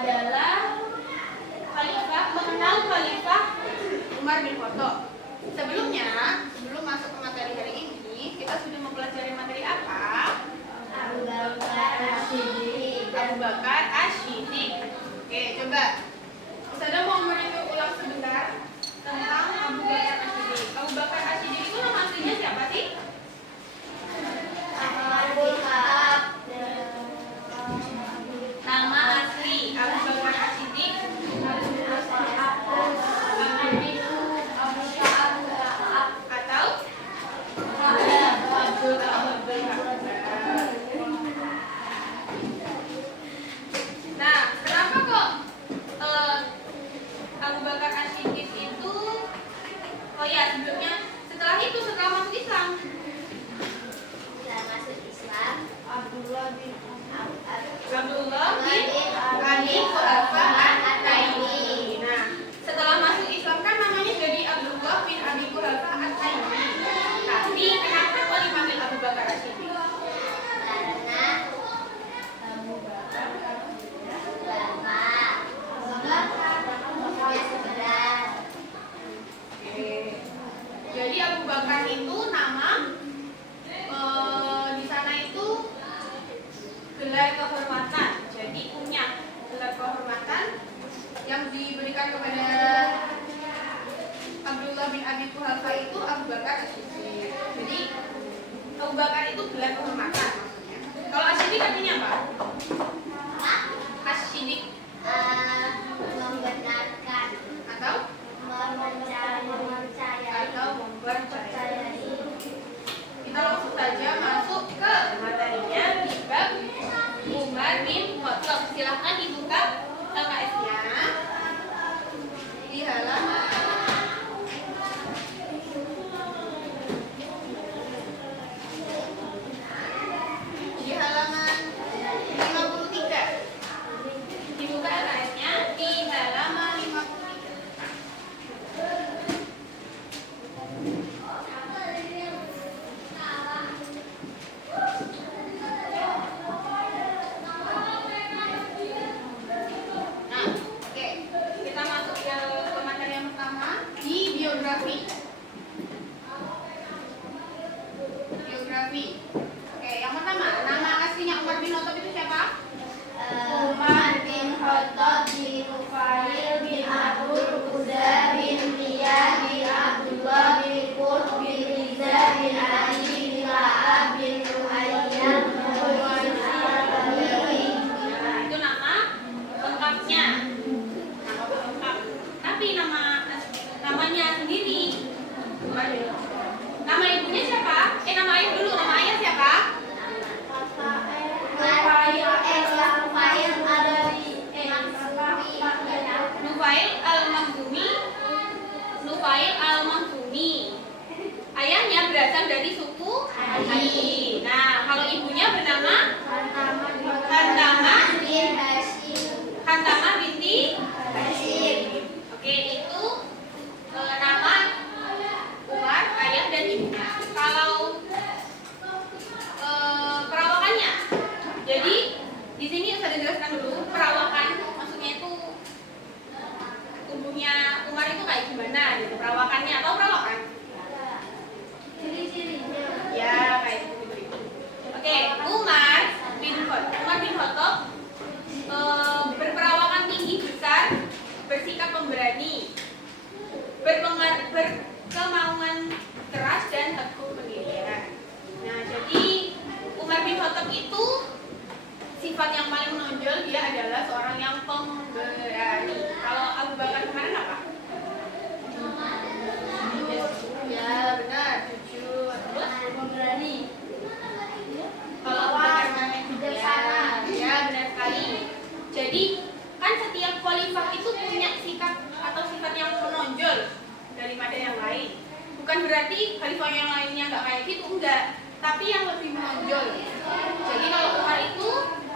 adalah mengenal Khalifah Umar bin Khattab. Sebelum masuk ke materi hari ini, kita sudah mempelajari materi apa? Abu Bakar As-Siddiq. Abu Bakar As-Siddiq. Oke, coba. Ustazah mau mereview ulang sebentar tentang Abu Bakar As-Siddiq. Abu Bakar As-Siddiq itu nama aslinya siapa sih? Nama asli Abu Bakar As-Siddiq atau Abdul Nah, kenapa kok Abu Bakar As-Siddiq itu? Oh ya, sebelumnya setelah masuk Islam. Abdullah bin Abi Quhafa At-Taimi. Nah, setelah masuk Islam kan namanya jadi Abdullah bin Abi Quhafa At-Taimi. Tapi kenapa kok dipanggil Abu Bakar As-Siddiq? Jadi Abu Bakar itu nama di sana itu gelar kehormatan. Jadi punya gelar kehormatan yang diberikan kepada Abdullah bin Abi Quhafa itu Abu Bakar As-Siddiq. Jadi Abu Bakar itu gelar kehormatan maksudnya. Kalau As-Siddiq artinya apa? As-Siddiq Membenarkan atau mempercayai. Kita langsung saja masuk ke materinya di bab Umar bin Khattab. Silahkan dibuka LKS-nya di halaman di halaman 53. Dibuka LKS-nya di halaman 53. Biografi. Oke, yang pertama, nama aslinya Umar bin Khattab itu siapa? Umar bin Khattab bin Nufail bin Abdul Uzza bin Riyad bin Abdullah bin Qurt bin Riza bin Ali bin La'ab bin Ruhayyah Itu nama lengkapnya. Nama lengkap. Tapi namanya sendiri Umar bin Khattab. Nama ibunya siapa? Nama ayah dulu. Nama ayah siapa? Nufail al-Makhzumi. Ayahnya berasal dari suku Ali. Nah, kalau ibunya bernama Hantamah binti Hashim. Oke, itu nama Umar, ayah dan ibunya. Kalau perawakannya, jadi di sini saya jelaskan dulu perawakan. Maksudnya itu tubuhnya Umar itu kayak gimana gitu, perawakannya atau perawakan? Ciri-cirinya. Ya, kayak gitu. Oke, Umar bin Khattab berperawakan tinggi besar, bersikap pemberani, berkemauan keras dan teguh pendirian. Nah, jadi Umar bin Khattab itu sifat yang paling menonjol, dia adalah seorang yang pemberani. Kalau Abu Bakar kemarin apa? Ya, benar, jujur. Terus Pemberani. kalau Abu Bakar kemarin ya, benar sekali. Jadi kan setiap khalifah itu punya sikap atau sifat yang menonjol daripada yang lain. Bukan berarti khalifah yang lainnya nggak kayak gitu, enggak. Tapi yang lebih menonjol. Jadi kalau Umar itu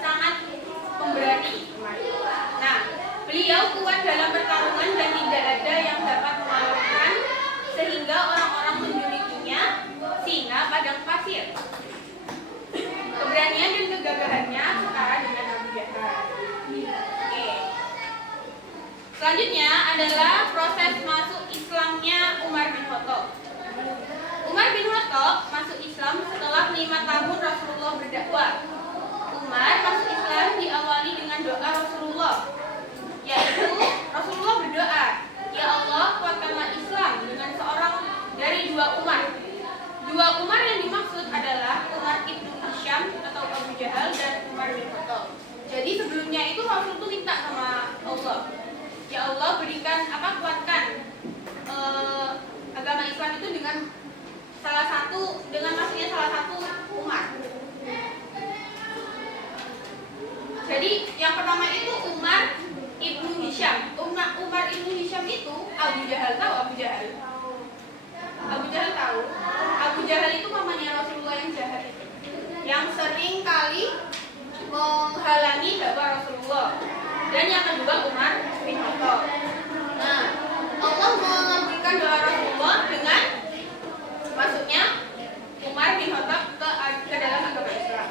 sangat pemberani. Nah, beliau kuat dalam pertarungan dan tidak ada yang dapat mengalahkan sehingga orang-orang menjulukinya singa padang pasir. Keberanian dan kegagahannya setara dengan Abu Jahal. Oke. Selanjutnya adalah proses masuk Islamnya Umar bin Khattab. Umar bin Khattab masuk Islam setelah 5 tahun Rasulullah berdakwah. Umar masuk Islam diawali dengan doa Rasulullah, yaitu Rasulullah berdoa, "Ya Allah, kuatkanlah Islam dengan seorang dari 2 Umar." 2 Umar yang dimaksud adalah Umar ibnu Hisham atau Abu Jahal dan Umar bin Khattab. Jadi sebelumnya itu Rasul itu minta sama Allah, "Ya Allah, berikan kuatkan agama Islam itu dengan masuknya salah satu Umar." Jadi yang pertama itu Umar ibnu Hisham. Umar ibnu Hisham itu Abu Jahal, tahu Abu Jahal? Abu Jahal tahu. Abu Jahal itu pamannya Rasulullah yang jahat itu, yang sering kali menghalangi dakwah Rasulullah. Dan yang kedua Umar bin Khattab. Nah, Allah mengabulkan doa Rasulullah dengan masuknya Umar bin Khattab ke dalam agama Islam.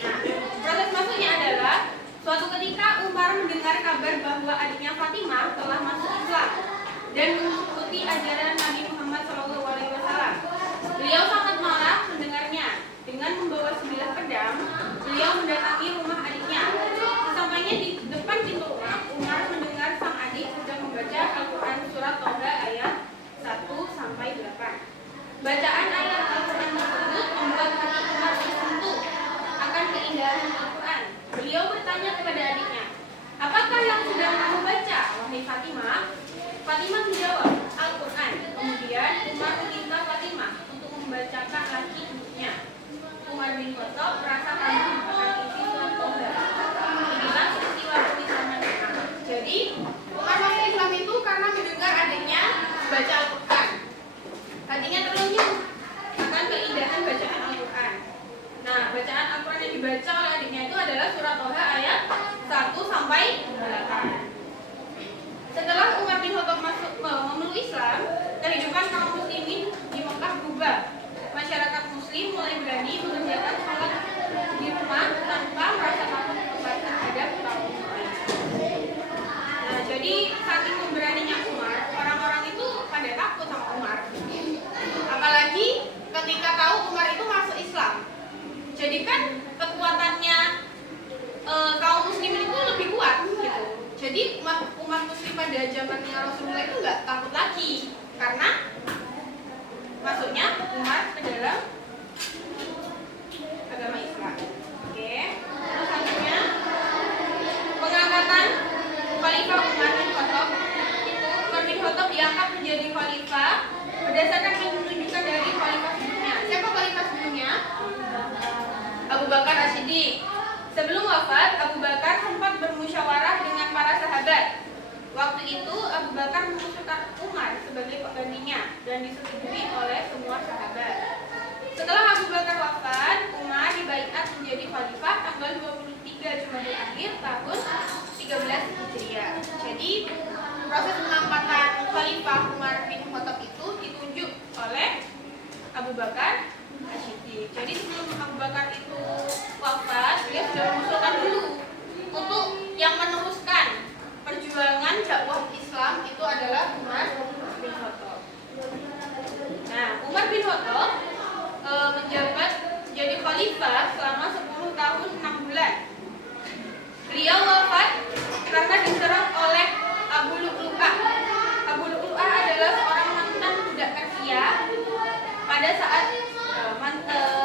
Nah, proses masuknya adalah suatu ketika Umar mendengar kabar bahwa adiknya Fatimah telah masuk Islam dan mengikuti ajaran Nabi Muhammad SAW. Beliau sangat marah mendengarnya. Dengan membawa 9 pedang, beliau mendatangi rumah adiknya. Sesampainya di depan pintu rumah, Umar mendengar sang adik sedang membaca Al-Quran surat Toha ayat 1-8. Bacaan ayat Al-Quran tersebut membuat hati Umar tersentuh akan keindahan Al-Quran. Beliau bertanya kepada adiknya, "Apakah yang sedang kamu baca, wahai Fatimah?" Fatimah menjawab, "Al-Quran." Kemudian Umar meminta Fatimah untuk membacakan lagi untuknya. Umar bin Khattab merasa kagum akan isi surat Toha. Inilah peristiwa pengislaman Umar. Jadi Umar masuk Islam itu karena mendengar adiknya baca Al-Quran. Hatinya terlunjung akan keindahan bacaan Al-Quran. Nah, bacaan Al-Quran yang dibaca oleh adiknya itu adalah surat Toha ayat 1-8. Setelah Umar bin Khattab memeluk Islam, kehidupan kaum muslimin di Mekah berubah. Masyarakat muslim mulai berani mengerjakan sholat di rumah tanpa merasa takut terhadap kaum lain. Nah, jadi saking pemberaninya Umar, orang-orang itu pada takut sama Umar. Apalagi ketika tahu Umar itu masuk Islam. Jadi kan kekuatannya kaum muslimin itu lebih kuat gitu. Jadi umat muslim pada zamannya Rasulullah itu nggak takut lagi karena masuknya Umar ke dalam agama Islam. Oke. Terus selanjutnya pengangkatan Khalifah Umar bin Khattab itu Umar bin Khattab diangkat menjadi khalifah berdasarkan yang menunjukkan dari khalifah sebelumnya. Siapa khalifah sebelumnya? Abu Bakar As-Siddiq. Sebelum wafat, Abu Bakar sempat bermusyawarah dengan para sahabat. Waktu itu Abu Bakar mengusulkan Umar sebagai penggantinya dan disetujui oleh semua sahabat. Setelah Abu Bakar wafat, Umar dibaiat menjadi khalifah tanggal 23 Jumadil Akhir tahun 13 Hijriah. Jadi proses pengangkatan Khalifah Umar bin Khattab itu ditunjuk oleh Abu Bakar As-Siddiq. Jadi sebelum Abu Bakar itu wafat, dia sudah mengusulkan dulu untuk yang meneruskan perjuangan dakwah Islam itu adalah Umar bin Khattab. Nah, Umar bin Khattab menjabat jadi khalifah selama 10 tahun 6 bulan. Beliau wafat karena diserang oleh Abu Lu'lu'ah. Abu Lu'lu'ah adalah seorang mantan budak Persia. Pada saat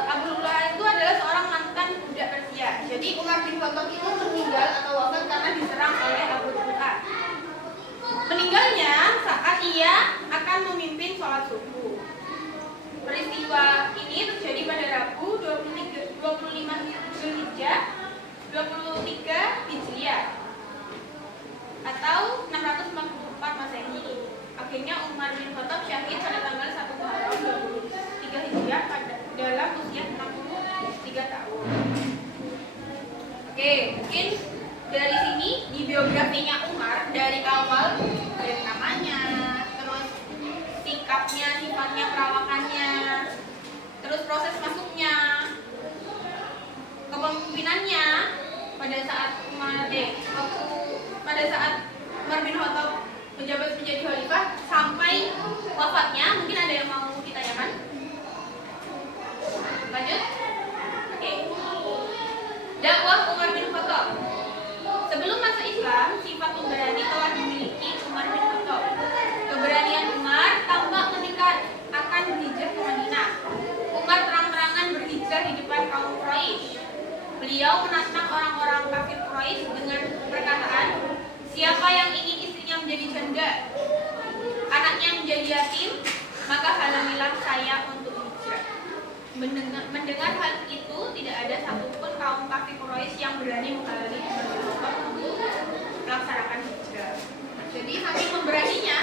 Abu Lu'lu'ah itu adalah seorang mantan budak Persia. Jadi Umar bin Khattab itu meninggal atau wafat karena diserang oleh Abu Lu'lu'ah. Meninggalnya saat ia akan memimpin sholat subuh. Peristiwa ini terjadi pada Rabu 25 Zulhijjah 23 Hijriah atau 644 Masehi. Akhirnya Umar bin Khattab syahid pada tanggal 1 Muharram 23 Hijriah dalam usia 63 tahun. Oke, mungkin dari sini di biografinya Umar dari awal, dari namanya, terus sikapnya, sifatnya, perawakannya, terus proses masuknya, kepemimpinannya pada saat Umar bin Khattab menjabat menjadi khalifah sampai wafatnya. Mungkin ada yang mau ditanyakan? Lanjut. Oke. Dakwah Umar bin Khattab. Sebelum masuk Islam, sifat pemberani telah dimiliki Umar bin Khattab. Keberanian Umar tampak ketika akan berhijrah ke Madinah. Umar terang-terangan berhijrah di depan kaum Quraisy. Beliau menantang orang-orang kafir Quraisy dengan perkataan, siapa yang ingin istrinya menjadi janda, anaknya menjadi yatim, maka halangilah saya untuk hijrah. Mendengar hal itu, tidak ada satupun kaum kafir Quraisy yang berani menghalangi Umar bin Khattab untuk melaksanakan hijrah. Jadi saking memberaninya,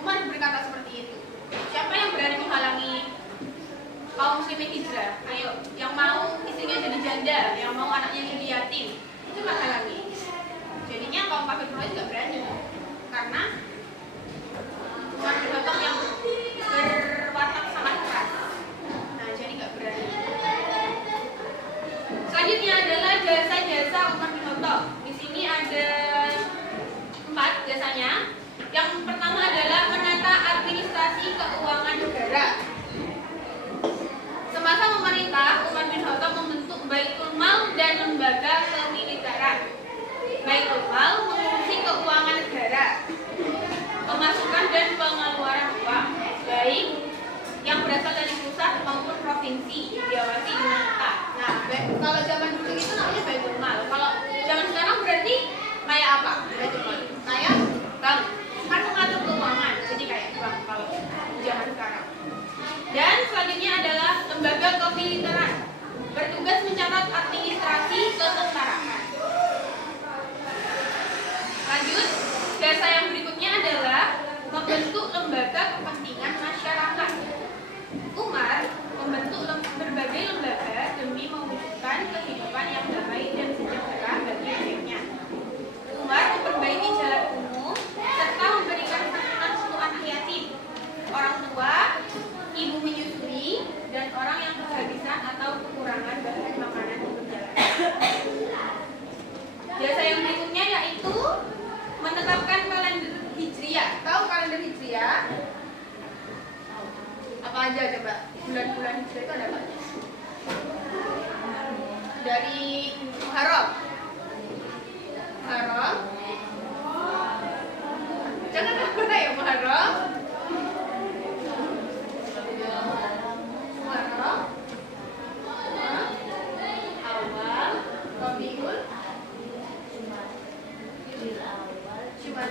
Umar berkata seperti itu. Siapa yang berani menghalangi kaum muslimin hijrah? Ayo, yang mau istrinya jadi janda, yang mau anaknya jadi yatim, itu kan halangi. Jadinya kaum kafir Quraisy nggak berani, karena Umar bin Khattab yang berwatak sangat keras. Nah, jadi nggak berani. Selanjutnya adalah jasa-jasa Umar bin Khattab. Di sini ada 4 jasanya. Yang pertama adalah menata administrasi keuangan negara. Semasa memerintah, Umar bin Khattab membentuk Baitul Mal dan lembaga kemiliteran. Baitul Mal mengurusi keuangan negara, pemasukan dan pengeluaran uang, baik yang berasal dari pusat maupun provinsi, diawasi dengan ketat. Nah, kalau zaman dulu itu namanya Baitul Mal. Kalau zaman sekarang berarti kayak apa? Baitul Mal kayak bank, kan mengatur keuangan, jadi kayak bank kalau zaman sekarang. Dan selanjutnya adalah lembaga kemiliteran, bertugas mencatat administrasi ketentaraan. Lanjut, jasa yang berikutnya adalah membentuk lembaga kepentingan masyarakat. Umar membentuk berbagai lembaga demi mewujudkan kehidupan yang damai dan sejahtera bagi rakyatnya. Umar memperbaiki jalan umum serta memberikan santunan untuk anak yatim, orang tua, ibu menyusui, dan orang yang kehabisan atau kekurangan bahan makanan di perjalanan. Jasa yang berikutnya yaitu menetapkan kalender Hijriah. Tahu kalender Hijriah? Apa aja coba? Bulan-bulan Hijriah itu ada apa? Dari Muharram. Jangan lupa ya Muharram. Awal, Rabiul, Syuban,